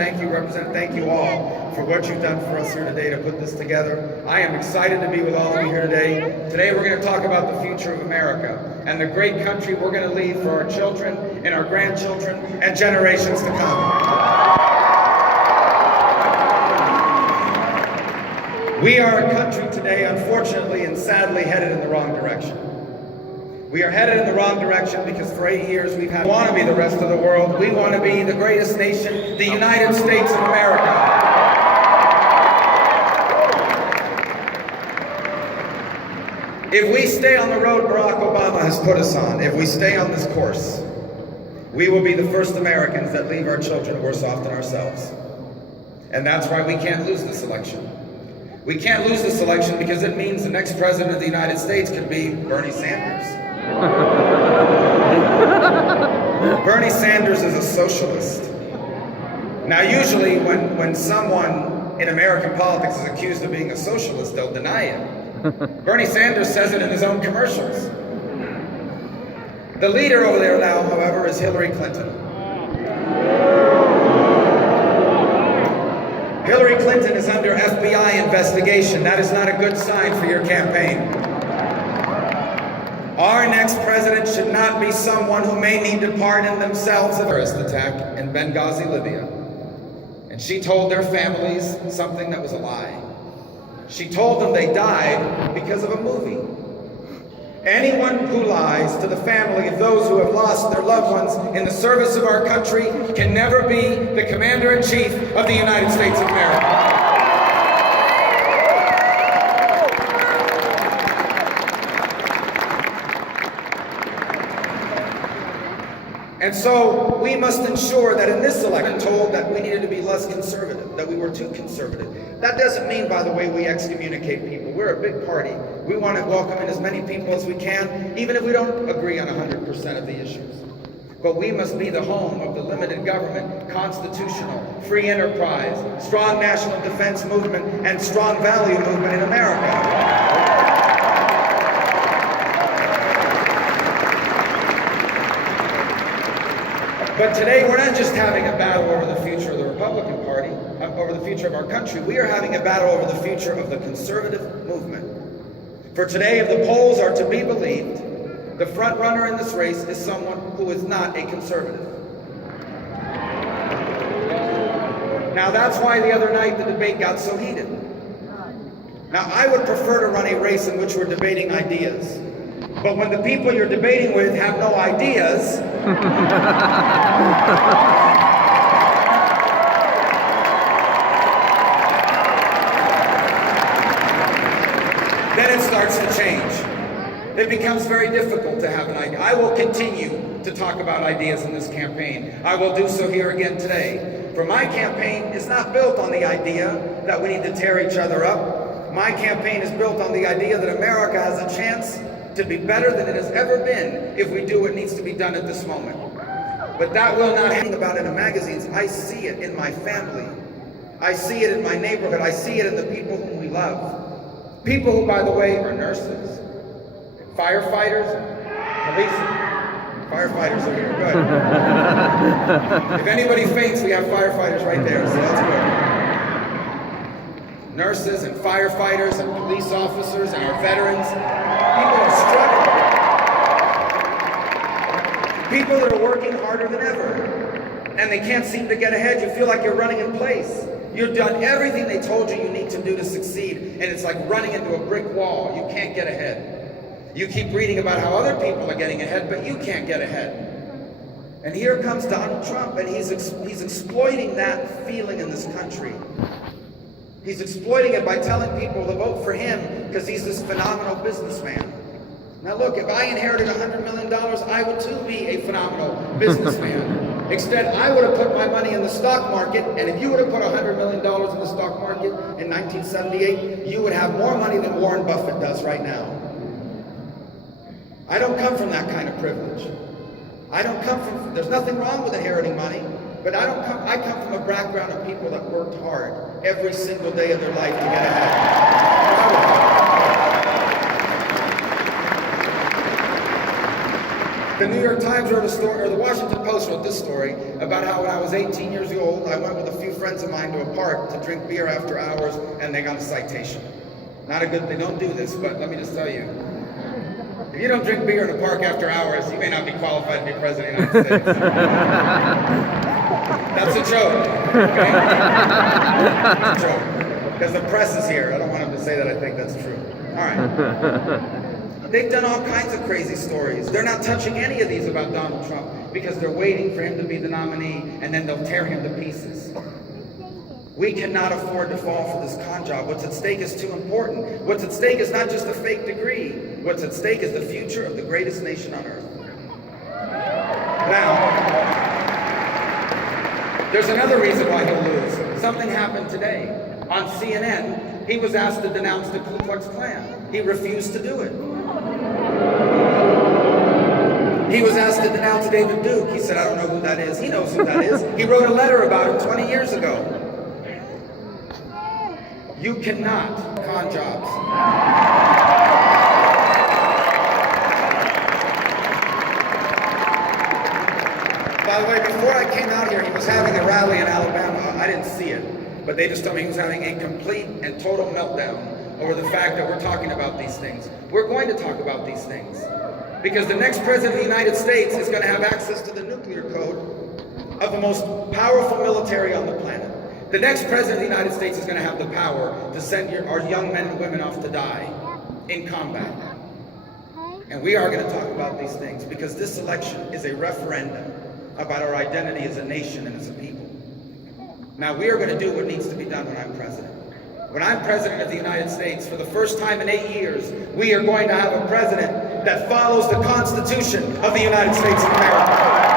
thank you, Representative, thank you all for what you've done for us here today to put this together. I am excited to be with all of you here today. Today we're going to talk about the future of America and the great country we're going to leave for our children and our grandchildren and generations to come. We are a country today, unfortunately and sadly, headed in the wrong direction. We are headed in the wrong direction because for 8 years we want to be the rest of the world. We want to be the greatest nation, the United States of America. If we stay on the road Barack Obama has put us on, if we stay on this course, we will be the first Americans that leave our children worse off than ourselves. And that's why we can't lose this election. We can't lose this election because it means the next president of the United States could be Bernie Sanders. Bernie Sanders is a socialist. Now usually when someone in American politics is accused of being a socialist, they'll deny it. Bernie Sanders says it in his own commercials. The leader over there now, however, is Hillary Clinton. Hillary Clinton is under FBI investigation. That is not a good sign for your campaign. Our next president should not be someone who may need to pardon themselves of a terrorist attack in Benghazi, Libya. And she told their families something that was a lie. She told them they died because of a movie. Anyone who lies to the family of those who have lost their loved ones in the service of our country can never be the Commander-in-Chief of the United States of America. And so we must ensure that in this election, told that we needed to be less conservative, that we were too conservative. That doesn't mean, by the way, we excommunicate people. We're a big party. We want to welcome in as many people as we can, even if we don't agree on 100% of the issues. But we must be the home of the limited government, constitutional, free enterprise, strong national defense movement, and strong value movement in America. But today, we're not just having a battle over the future of the Republican Party, over the future of our country. We are having a battle over the future of the conservative movement. For today, if the polls are to be believed, the front runner in this race is someone who is not a conservative. Now, that's why the other night the debate got so heated. Now, I would prefer to run a race in which we're debating ideas. But when the people you're debating with have no ideas, then it starts to change. It becomes very difficult to have an idea. I will continue to talk about ideas in this campaign. I will do so here again today. For my campaign is not built on the idea that we need to tear each other up. My campaign is built on the idea that America has a chance to be better than it has ever been if we do what needs to be done at this moment. But that will not happen about it in magazines. I see it in my family. I see it in my neighborhood. I see it in the people whom we love. People who, by the way, are nurses, firefighters, police. Firefighters are here, good. If anybody faints, we have firefighters right there, so that's good. Nurses and firefighters and police officers and our veterans. People are struggling. People that are working harder than ever. And they can't seem to get ahead. You feel like you're running in place. You've done everything they told you need to do to succeed. And it's like running into a brick wall. You can't get ahead. You keep reading about how other people are getting ahead, but you can't get ahead. And here comes Donald Trump, and he's exploiting that feeling in this country. He's exploiting it by telling people to vote for him because he's this phenomenal businessman. Now look, if I inherited $100 million, I would too be a phenomenal businessman. Instead, I would have put my money in the stock market, and if you would have put $100 million in the stock market in 1978, you would have more money than Warren Buffett does right now. I don't come from that kind of privilege. There's nothing wrong with inheriting money, but I come from a background of people that worked hard every single day of their life to get ahead. The New York Times wrote a story, or the Washington Post wrote this story about how when I was 18 years old, I went with a few friends of mine to a park to drink beer after hours, and they got a citation. Not a good thing, don't do this, but let me just tell you. If you don't drink beer in a park after hours, you may not be qualified to be president of the United States. That's a joke, okay? That's a joke. Because the press is here. I don't want them to say that I think that's true. All right. They've done all kinds of crazy stories. They're not touching any of these about Donald Trump because they're waiting for him to be the nominee, and then they'll tear him to pieces. We cannot afford to fall for this con job. What's at stake is too important. What's at stake is not just a fake degree. What's at stake is the future of the greatest nation on earth. Now, there's another reason why he'll lose. Something happened today. On CNN, he was asked to denounce the Ku Klux Klan. He refused to do it. He was asked to denounce David Duke. He said, I don't know who that is. He knows who that is. He wrote a letter about him 20 years ago. You cannot con jobs. By the way, before I came out here, he was having a rally in Alabama. I didn't see it, but they just told me he was having a complete and total meltdown over the fact that we're talking about these things. We're going to talk about these things because the next president of the United States is going to have access to the nuclear code of the most powerful military on the planet. The next president of the United States is going to have the power to send our young men and women off to die in combat. And we are going to talk about these things because this election is a referendum about our identity as a nation and as a people. Now, we are going to do what needs to be done when I'm president. When I'm president of the United States, for the first time in 8 years, we are going to have a president that follows the Constitution of the United States of America.